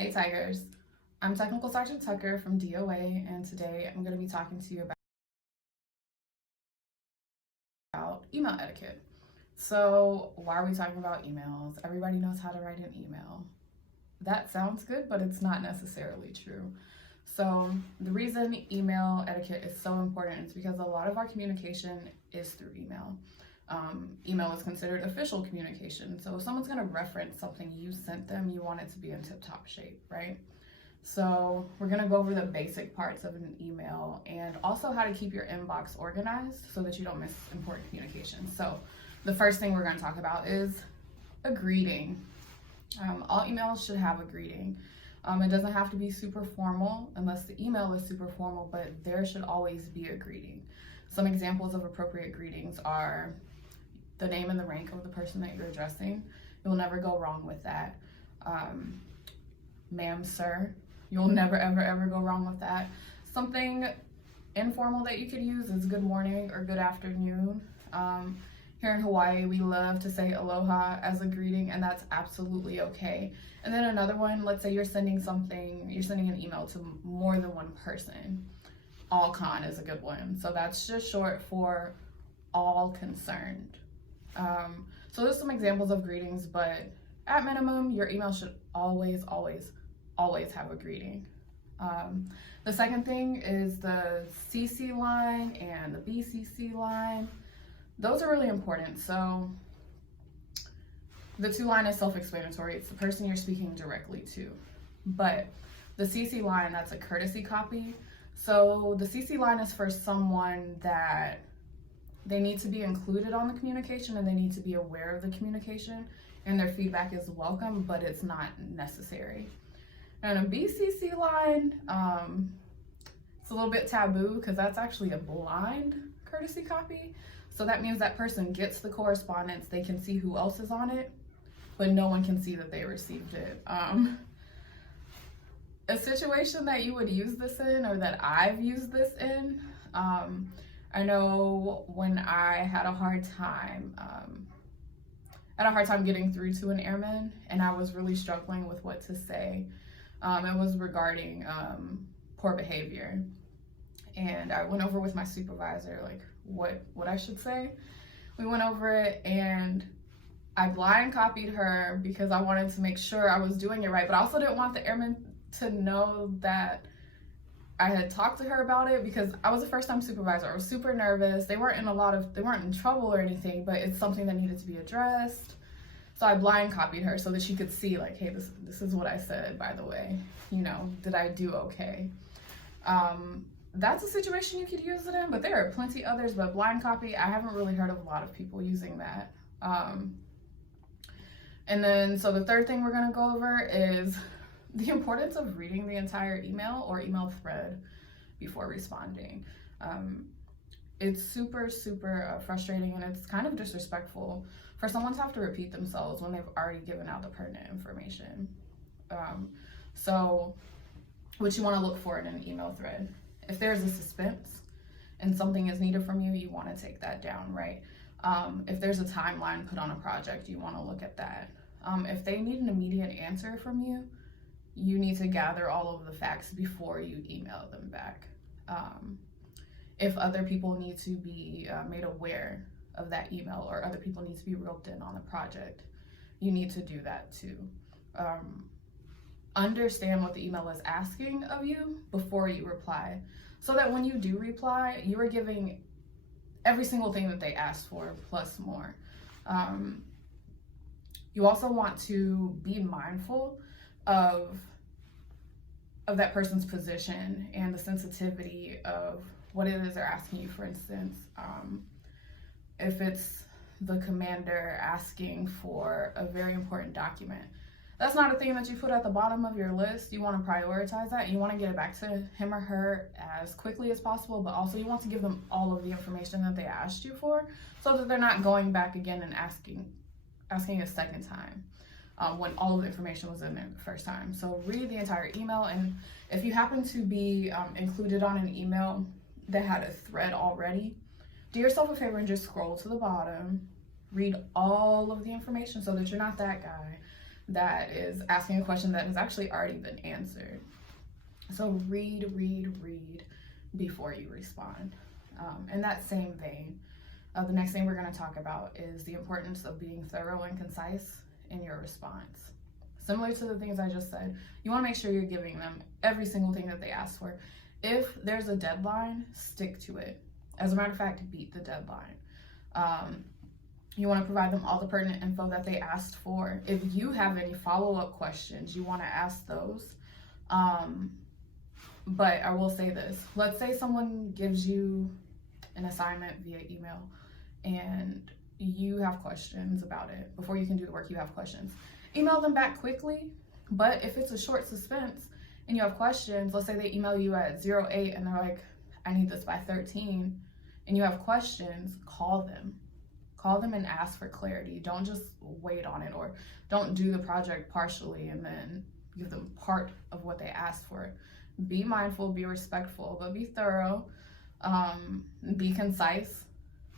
Hey Tigers, I'm Technical Sergeant Tucker from DOA, and today I'm going to be talking to you about email etiquette. So why are we talking about emails? Everybody knows how to write an email. That sounds good, but it's not necessarily true. So the reason email etiquette is so important is because a lot of our communication is through email. Email is considered official communication. So if someone's going to reference something you sent them, you want it to be in tip-top shape, right? So we're going to go over the basic parts of an email and also how to keep your inbox organized so that you don't miss important communication. So the first thing we're going to talk about is a greeting. All emails should have a greeting. It doesn't have to be super formal unless the email is super formal, but there should always be a greeting. Some examples of appropriate greetings are the name and the rank of the person that you're addressing. You'll never go wrong with that. Ma'am, sir, you'll never, ever go wrong with that. Something informal that you could use is good morning or good afternoon. Here in Hawaii, we love to say aloha as a greeting, and that's absolutely okay. And then another one, let's say you're sending an email to more than one person. All con is a good one. So that's just short for all concerned. So there's some examples of greetings, but at minimum, your email should always have a greeting. The second thing is the CC line and the BCC line. Those are really important. So the two line is self-explanatory. It's the person you're speaking directly to. But the CC line, that's a courtesy copy. So the CC line is for someone that they need to be included on the communication and they need to be aware of the communication, and their feedback is welcome, but it's not necessary. And a BCC line, it's a little bit taboo because that's actually a blind courtesy copy. So that means that person gets the correspondence, they can see who else is on it, but no one can see that they received it. A situation that you would use this in, or that I've used this in, I know when I had a hard time getting through to an airman, and I was really struggling with what to say. It was regarding poor behavior, and I went over with my supervisor like what I should say. We went over it, and I blind copied her because I wanted to make sure I was doing it right, but I also didn't want the airman to know that I had talked to her about it, because I was a first-time supervisor. I was super nervous. They weren't in trouble or anything, but it's something that needed to be addressed. So I blind copied her so that she could see, like, hey, this is what I said, by the way. You know, did I do okay? That's a situation you could use it in, but there are plenty others. But blind copy, I haven't really heard of a lot of people using that. And then, so the third thing we're gonna go over is the importance of reading the entire email or email thread before responding. It's super frustrating, and it's kind of disrespectful for someone to have to repeat themselves when they've already given out the pertinent information. So what you want to look for in an email thread: if there's a suspense and something is needed from you, you want to take that down, right? If there's a timeline put on a project, you want to look at that. If they need an immediate answer from you, you need to gather all of the facts before you email them back. If other people need to be made aware of that email, or other people need to be roped in on the project, you need to do that too. Understand what the email is asking of you before you reply, so that when you do reply, you are giving every single thing that they asked for plus more. You also want to be mindful of that person's position and the sensitivity of what it is they're asking you. For instance, if it's the commander asking for a very important document, that's not a thing that you put at the bottom of your list. You want to prioritize that. You want to get it back to him or her as quickly as possible, but also you want to give them all of the information that they asked you for, so that they're not going back again and asking a second time when all of the information was in there the first time. So read the entire email, and if you happen to be included on an email that had a thread already, do yourself a favor and just scroll to the bottom, read all of the information, so that you're not that guy that is asking a question that has actually already been answered. So read before you respond. In that same vein, the next thing we're going to talk about is the importance of being thorough and concise in your response. Similar to the things I just said, you want to make sure you're giving them every single thing that they ask for. If there's a deadline, stick to it. As a matter of fact, beat the deadline. You want to provide them all the pertinent info that they asked for. If you have any follow-up questions, you want to ask those. But I will say this. Let's say someone gives you an assignment via email and you have questions about it. Before you can do the work, you have questions. Email them back quickly, but if it's a short suspense and you have questions, let's say they email you at 08 and they're like, I need this by 13, and you have questions, call them. Call them and ask for clarity. Don't just wait on it, or don't do the project partially and then give them part of what they asked for. Be mindful, be respectful, but be thorough, be concise,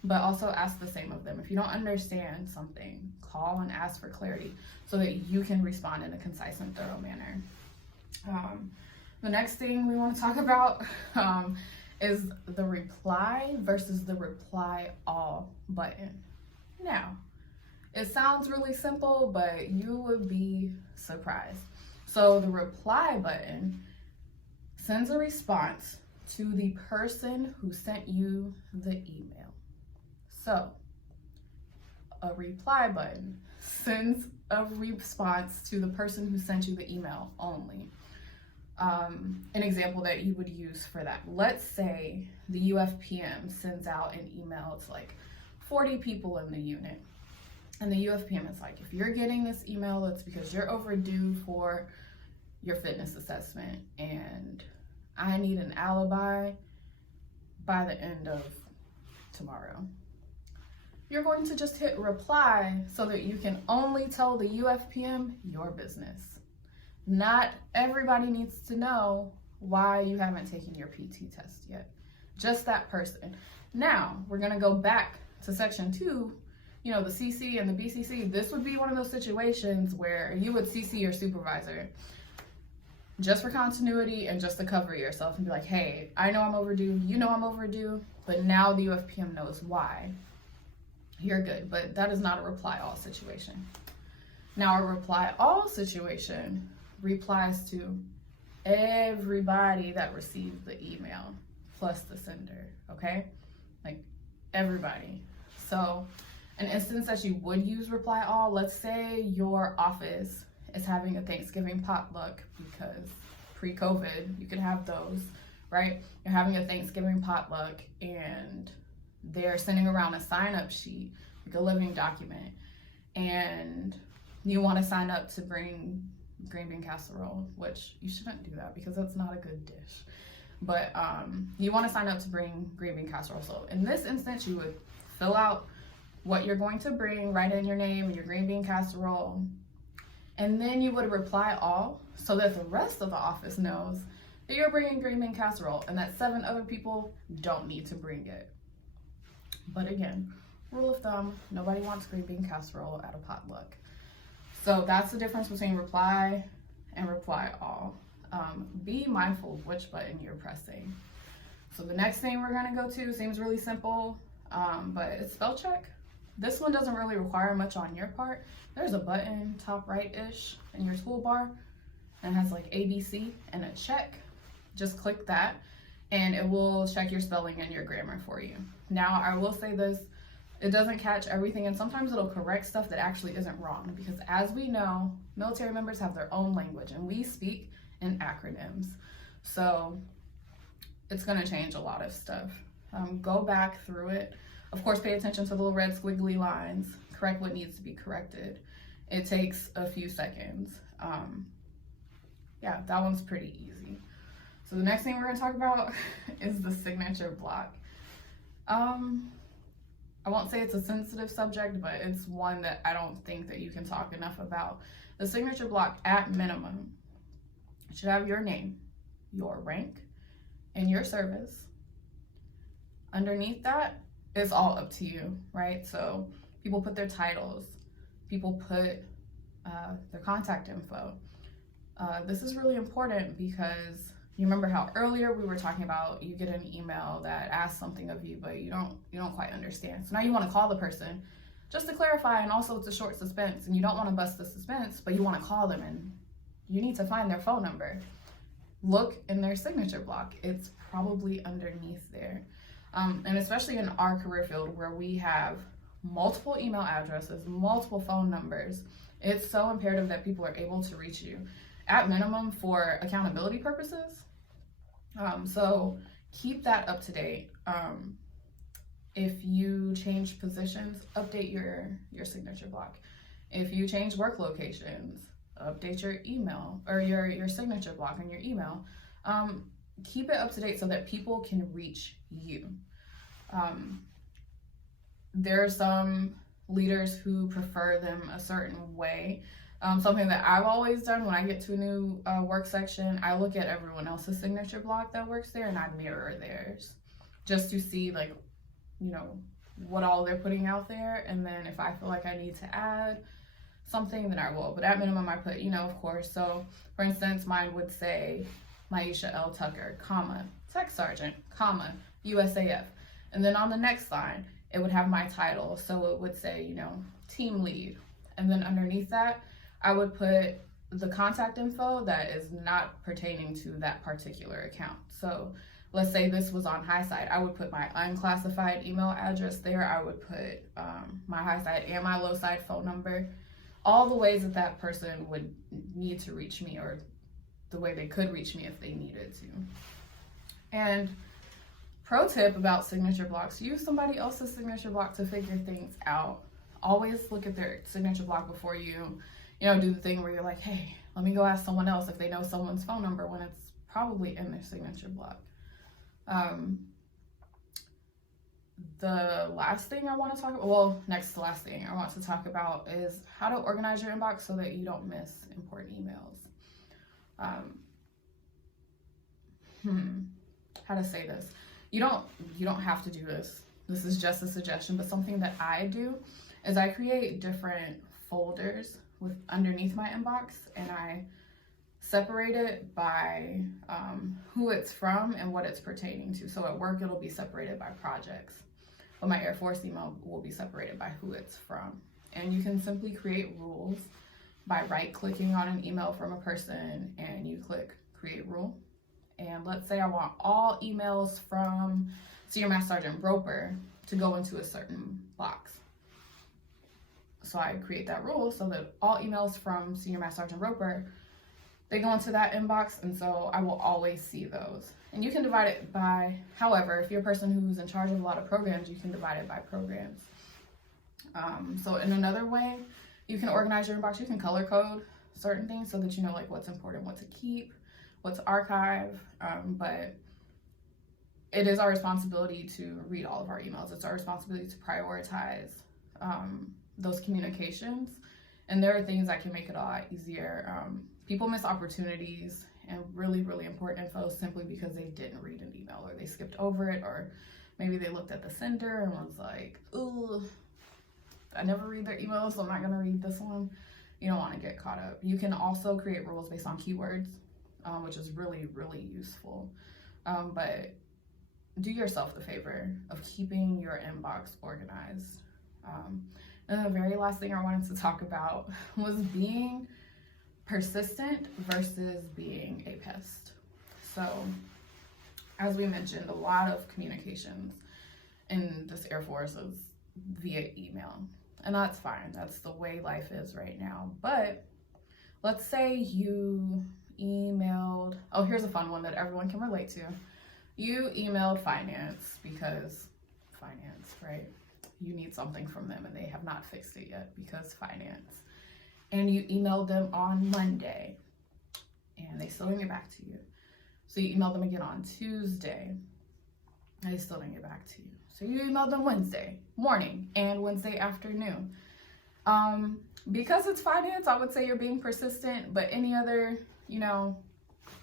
but also ask the same of them. If you don't understand something, call and ask for clarity so that you can respond in a concise and thorough manner. The next thing we want to talk about is the reply versus the reply all button. Now, it sounds really simple, but you would be surprised. So the reply button sends a response to the person who sent you the email. So a reply button sends a response to the person who sent you the email only. An example that you would use for that. Let's say the UFPM sends out an email to like 40 people in the unit. And the UFPM is like, if you're getting this email, it's because you're overdue for your fitness assessment and I need an alibi by the end of tomorrow. You're going to just hit reply so that you can only tell the UFPM your business. Not everybody needs to know why you haven't taken your PT test yet. Just that person. Now, we're going to go back to section 2, the CC and the BCC. This would be one of those situations where you would CC your supervisor just for continuity and just to cover yourself and be like, hey, I know I'm overdue, you know I'm overdue, but now the UFPM knows why. You're good, but that is not a reply all situation. Now, a reply all situation replies to everybody that received the email plus the sender, okay? Like everybody. So an instance that you would use reply all, let's say your office is having a Thanksgiving potluck, because pre-COVID, you could have those, right? You're having a Thanksgiving potluck and they're sending around a sign-up sheet, like a living document, and you want to sign up to bring green bean casserole, which you shouldn't do that because that's not a good dish. But you want to sign up to bring green bean casserole. So in this instance, you would fill out what you're going to bring, write in your name and your green bean casserole, and then you would reply all so that the rest of the office knows that you're bringing green bean casserole and that 7 other people don't need to bring it. But again, rule of thumb, nobody wants green bean casserole at a potluck. So that's the difference between reply and reply all. Be mindful of which button you're pressing. So the next thing we're gonna go to seems really simple, but it's spell check. This one doesn't really require much on your part. There's a button top right-ish in your school bar and it has like ABC and a check. Just click that and it will check your spelling and your grammar for you. Now, I will say this, it doesn't catch everything, and sometimes it'll correct stuff that actually isn't wrong, because as we know, military members have their own language and we speak in acronyms. So it's gonna change a lot of stuff. Go back through it. Of course, pay attention to the little red squiggly lines. Correct what needs to be corrected. It takes a few seconds. Yeah, that one's pretty easy. So the next thing we're gonna talk about is the signature block. I won't say it's a sensitive subject, but it's one that I don't think that you can talk enough about. The signature block, at minimum, should have your name, your rank, and your service. Underneath that, it's all up to you, right? So people put their titles, people put their contact info. This is really important because you remember how earlier we were talking about you get an email that asks something of you, but you don't quite understand. So now you want to call the person just to clarify, and also it's a short suspense, and you don't want to bust the suspense, but you want to call them, and you need to find their phone number. Look in their signature block. It's probably underneath there. And especially in our career field where we have multiple email addresses, multiple phone numbers, it's so imperative that people are able to reach you, at minimum for accountability purposes. So keep that up to date. If you change positions, update your signature block. If you change work locations, update your email or your signature block on your email. Keep it up to date so that people can reach you. There are some leaders who prefer them a certain way. Something that I've always done when I get to a new work section, I look at everyone else's signature block that works there and I mirror theirs just to see, like, you know, what all they're putting out there. And then if I feel like I need to add something, then I will. But at minimum, I put, you know, of course. So for instance, mine would say Maisha L. Tucker, comma, Tech Sergeant, comma, USAF. And then on the next line, it would have my title. So it would say, you know, team lead. And then underneath that, I would put the contact info that is not pertaining to that particular account. So let's say this was on high side, I would put my unclassified email address there. I would put my high side and my low side phone number, all the ways that that person would need to reach me, or the way they could reach me if they needed to. And pro tip about signature blocks, use somebody else's signature block to figure things out. Always look at their signature block before you do the thing where you're like, hey, let me go ask someone else if they know someone's phone number, when it's probably in their signature block. The last thing I want to talk about, next to the last thing I want to talk about is how to organize your inbox so that you don't miss important emails. How to say this? You don't have to do this. This is just a suggestion, but something that I do is I create different folders with underneath my inbox, and I separate it by who it's from and what it's pertaining to. So at work, it'll be separated by projects, but my Air Force email will be separated by who it's from. And you can simply create rules by right-clicking on an email from a person, and you click create rule. And let's say I want all emails from Senior Master Sergeant Roper to go into a certain box. So I create that rule so that all emails from Senior Master Sergeant Roper, they go into that inbox, and so I will always see those. And you can divide it by, however, if you're a person who's in charge of a lot of programs, you can divide it by programs. So in another way, you can organize your inbox. You can color code certain things so that you know, like, what's important, what to keep, what to archive. But it is our responsibility to read all of our emails. It's our responsibility to prioritize those communications. And there are things that can make it a lot easier. People miss opportunities and really, really important info simply because they didn't read an email, or they skipped over it, or maybe they looked at the sender and was like, ooh, I never read their emails, so I'm not going to read this one. You don't want to get caught up. You can also create rules based on keywords, which is really, really useful. But do yourself the favor of keeping your inbox organized. And the very last thing I wanted to talk about was being persistent versus being a pest. So, as we mentioned, a lot of communications in this Air Force is via email. And that's fine. That's the way life is right now. But let's say you emailed, oh, here's a fun one that everyone can relate to. You emailed finance because finance, right? You need something from them and they have not fixed it yet because finance. And you emailed them on Monday and they still didn't get back to you. So you emailed them again on Tuesday and they still didn't get back to you. So you emailed them Wednesday morning and Wednesday afternoon. Because it's finance, I would say you're being persistent, but any other,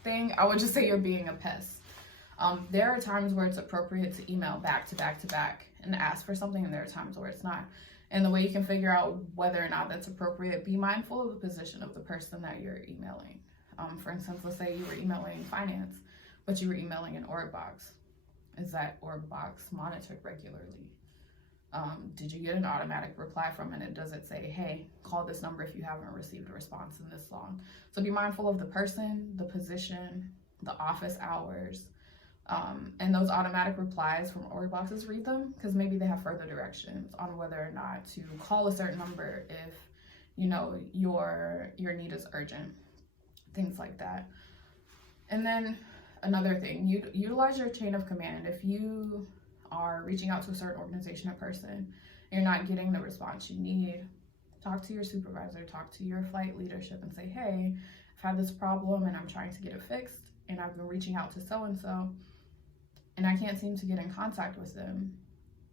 thing, I would just say you're being a pest. There are times where it's appropriate to email back to back to back and ask for something, and there are times where it's not. And the way you can figure out whether or not that's appropriate, be mindful of the position of the person that you're emailing. For instance, let's say you were emailing finance, but you were emailing an org box. Is that org box monitored regularly? Did you get an automatic reply from it? Does it say, hey, call this number if you haven't received a response in this long? So be mindful of the person, the position, the office hours, and those automatic replies from org boxes, read them, because maybe they have further directions on whether or not to call a certain number if, you know, your need is urgent, things like that. And then another thing, utilize your chain of command. If you are reaching out to a certain organization or person, you're not getting the response you need, talk to your supervisor, talk to your flight leadership and say, hey, I've had this problem and I'm trying to get it fixed, and I've been reaching out to so-and-so and I can't seem to get in contact with them.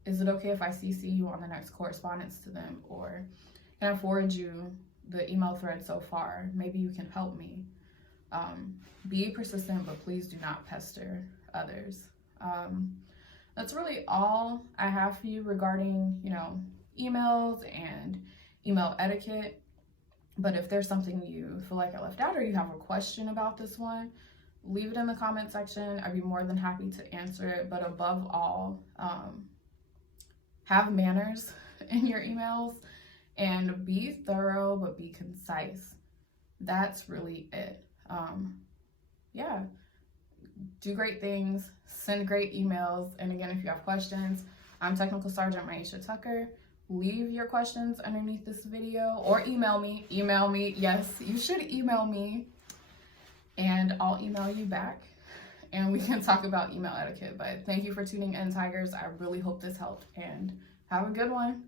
Is it okay if I CC you on the next correspondence to them? Or can I forward you the email thread so far? Maybe you can help me. Be persistent, but please do not pester others. That's really all I have for you regarding, you know, emails and email etiquette. But if there's something you feel like I left out or you have a question about this one, leave it in the comment section. I'd be more than happy to answer it. But above all, have manners in your emails and be thorough, but be concise. That's really it. Yeah, do great things, send great emails. And again, if you have questions, I'm Technical Sergeant Maisha Tucker. Leave your questions underneath this video or email me. Yes, you should email me and I'll email you back and we can talk about email etiquette. But thank you for tuning in, Tigers. I really hope this helped, and have a good one.